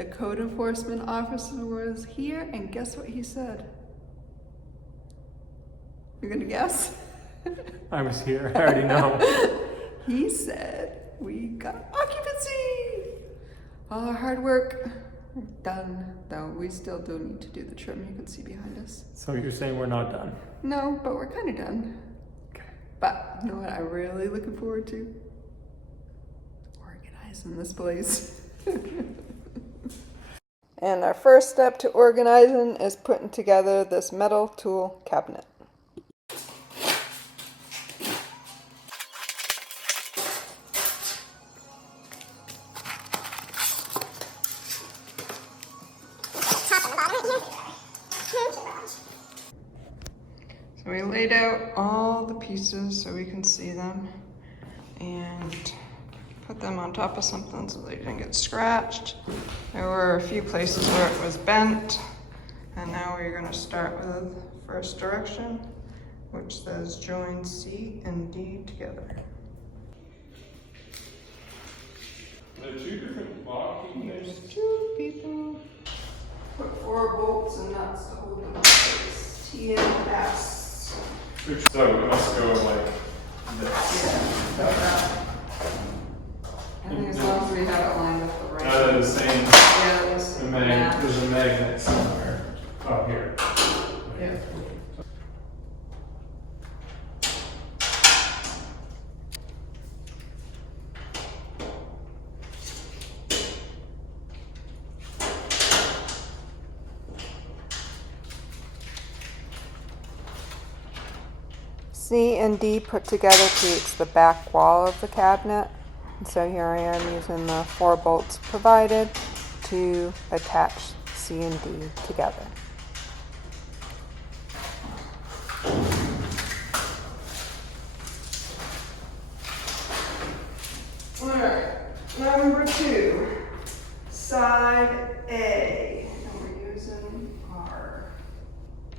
The code enforcement officer was here, and guess what he said? You're gonna guess? I was here, I already know. He said, we got occupancy! All our hard work done, though we still do need to do the trim. You can see behind us. So you're saying we're not done? No, but we're kind of done. Okay. But you know what I'm really looking forward to? Organizing this place. And our first step to organizing is putting together this metal tool cabinet. So we laid out all the pieces so we can see them and put them on top of something so they didn't get scratched. There were a few places where it was bent, and now we're going to start with first direction, which says join C and D together. There are two different blocking. There's two people. Put 4 bolts and nuts to hold them in place. T and S. So it must go like this. Yeah, like that. I think as long as we have it lined up the right way. They're the same. Yeah, that's There's a magnet somewhere. Oh, here. Yeah. C and D put together creates the back wall of the cabinet. And so here I am using the 4 bolts provided to attach C and D together. Alright, number 2, side A, and we're using R.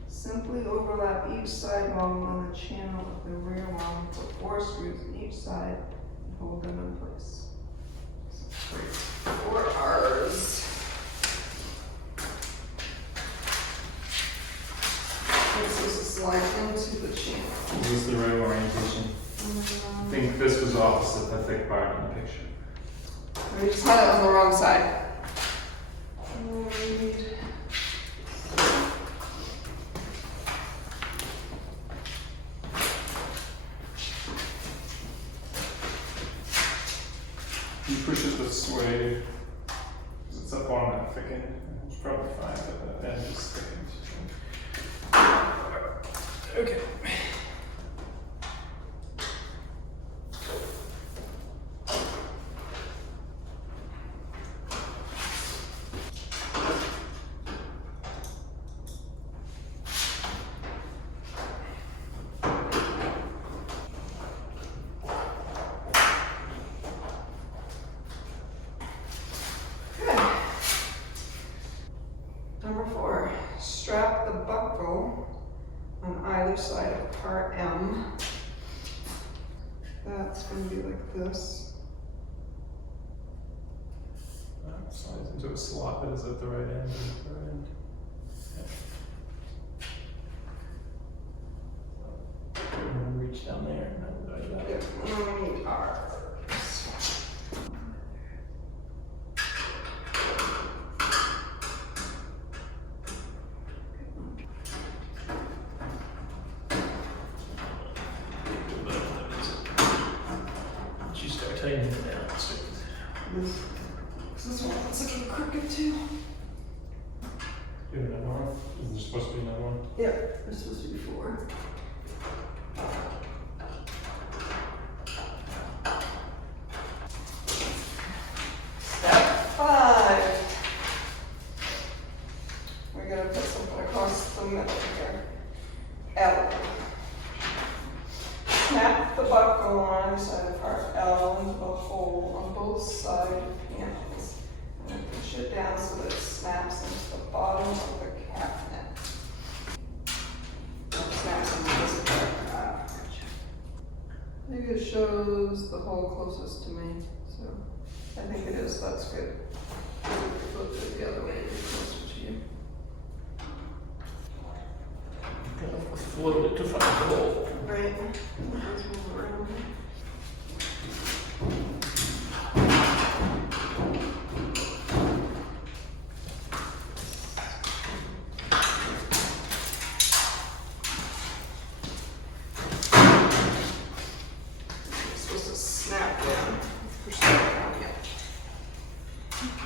Simply overlap each side wall on the channel of the rear wall, put 4 screws in each side and hold them in place. 4 R's. This is to slide into the channel. Is this the right orientation? I think this was opposite the thick part in the picture. We just had it on the wrong side. We need You push it this way, because it's up on that thick end. It's probably fine, but that end is thickened. Okay. Number 4, strap the buckle on either side of part M. That's going to be like this. That slides into a slot that is at the right end. I'm going to reach down there and then do that. Yep, and then we need R's. You start tightening it down. This one looks like a crooked too. You have another one? Is there supposed to be another one? Yep, there's supposed to be 4. Step 5. We're going to put something across the middle here. L. Snap the buckle on either side of part L into the hole on both side panels. And then push it down so that it snaps into the bottom of the cabinet. Snaps into this part. I think it shows the hole closest to me, so I think it is. That's good. Flip it float it to find the hole. Right. Let's move around. It's supposed to snap down. Push that down, yeah.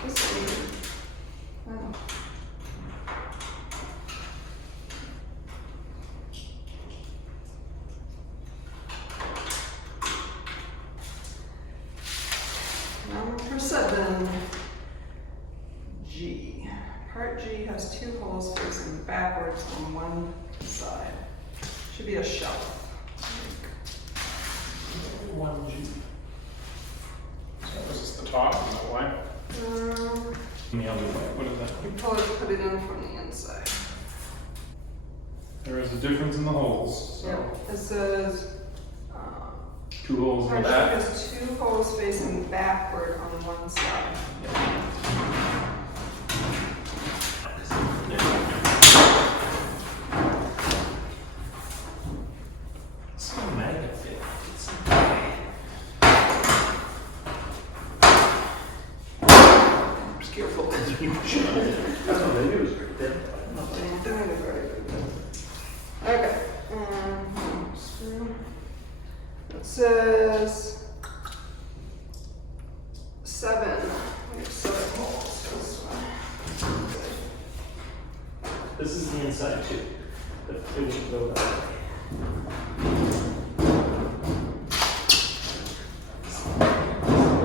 This thing. Oh. Number 7, G. Part G has 2 holes facing backwards on one side. Should be a shelf. 1G. So this is the top, is that why? And the other way, what is that? You probably put it in from the inside. There is a difference in the holes, so. Yeah. It says 2 holes in part the G back. has 2 holes facing backward on one side. It's not a magnet fit. It's Just careful. That's what they do, is right there. I'm doing it very good. Okay. Screw. It says 7. We have 7 holes this one. This is the inside too. But it wouldn't go that way.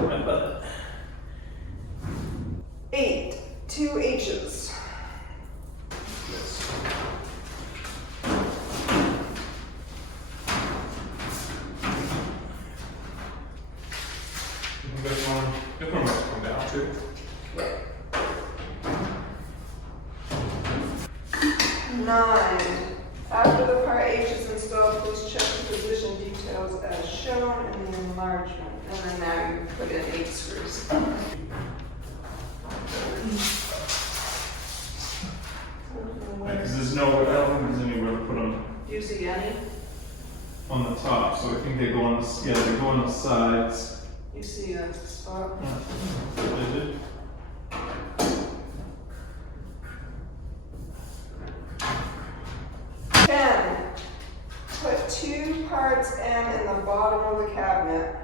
My butt. 8. 2 H's. Yes. This one must come down too. 9. After the part H is installed, please check the position details as shown in the enlargement. And then now you put in 8 screws. Because there's no, I don't think there's anywhere to put them Do you see any? on the top, so I think they go on the, yeah, they go on the sides. You see a spot? They did. Put 2 parts M in the bottom of the cabinet.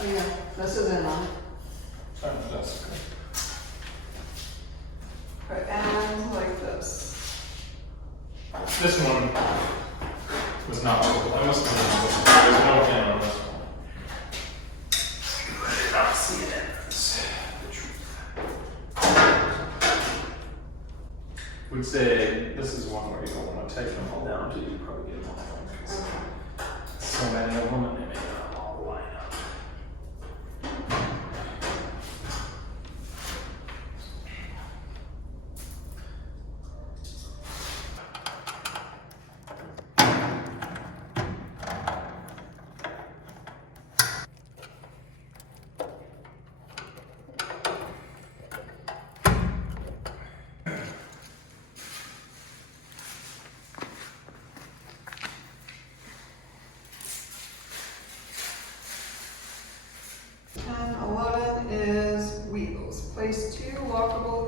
Oh yeah, this is in on. Sorry, that's okay. Put M like this. This one was not, I must have been, there's no pin on this one. I did not see it. That's the truth. Would say this is one where you don't want to take them all down till you probably get one of them. 'Cause so many of them and they may not all line up. Place 2 lockable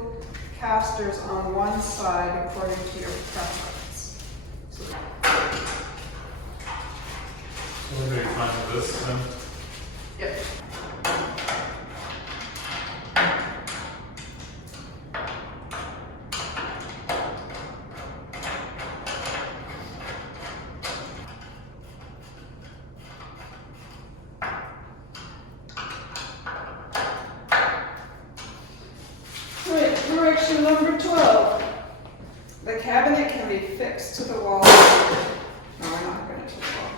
casters on one side according to your preference. So, We're going to find this then. yep. Correction number 12. The cabinet can be fixed to the wall. No, we're not going to the wall.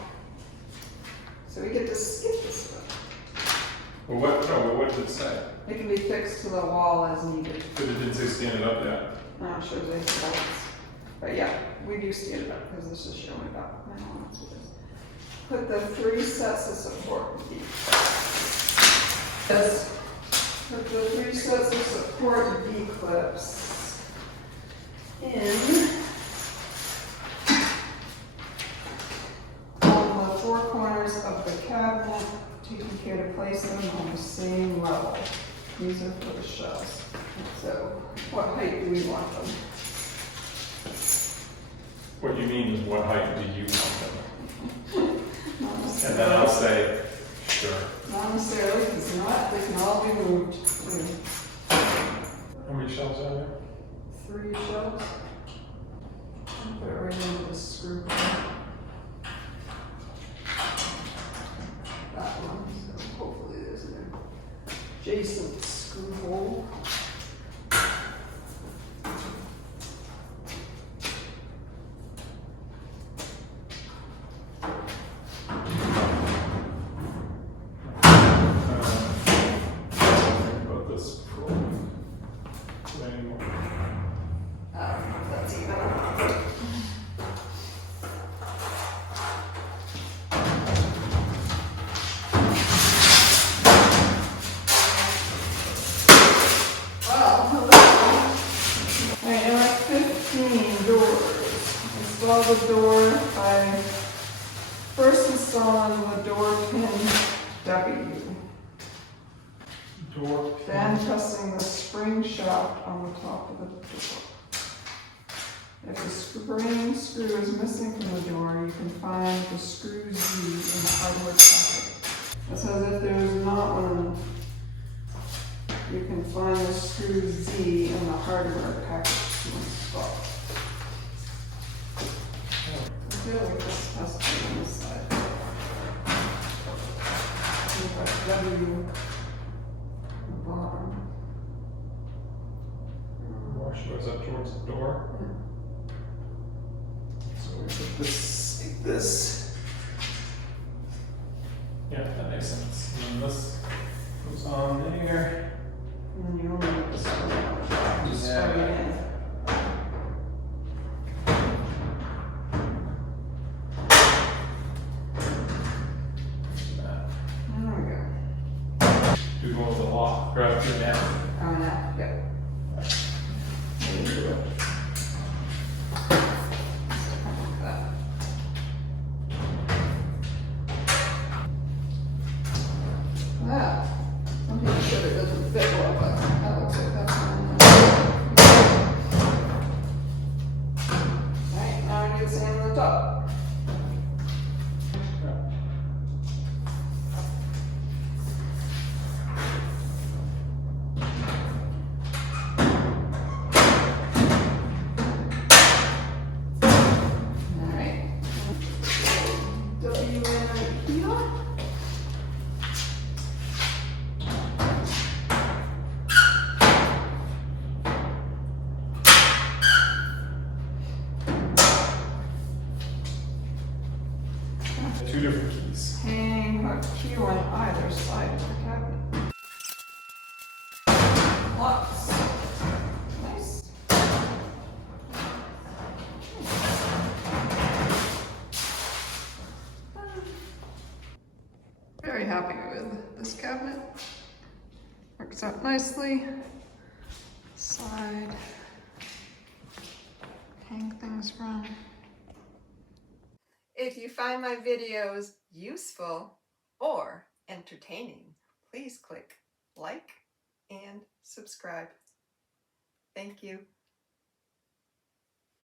So we get to skip this one. Well, what did it say? It can be fixed to the wall as needed. But it didn't say stand it up yet. No, it shows anything else. But yeah, we do stand it up because this is showing it up. I don't know what it is. Put the 3 sets of support feet. Yes. Put the 3 sets of support V-clips in taking care to place them on the same level. These are for the shelves. So what height do we want them? What you mean is what height do you want them? Not And necessarily. then I'll say, sure. Not necessarily, because not, they can all be moved to How many shelves are there? 3 shelves. Put it right into the screw hole. That one, so hopefully there's an adjacent screw hole. About this before. Anymore. That's even. Well, hello. Alright, number 15, doors. Install the door by first installing the door pin W. Door. Then pressing the spring shaft on the top of the door. If the spring screw is missing from the door, you can find the screw Z in the hardware packet. It says if there's not one, you can find the screw Z in the hardware package to install. I feel like this has to be on this side. I think that's W. Bottom. Washer goes up towards the door. So we put this like this. Yeah, that makes sense. And then this goes on there. And then you only need the screw on. Just Yeah. screw it in. That. There we go. Do go with the lock, grab your net. Oh, no, yep. There you go. Like that. Wow. Some people said it doesn't fit well, but that looks like that's fine. Alright, now we do the same on the top. Alright. W in right here. Two different keys. Hang hook Q on either side of the cabinet. Locks. Nice. Very happy with this cabinet. Works out nicely. Side. Hang things from. If you find my videos useful or entertaining, please click like and subscribe. Thank you.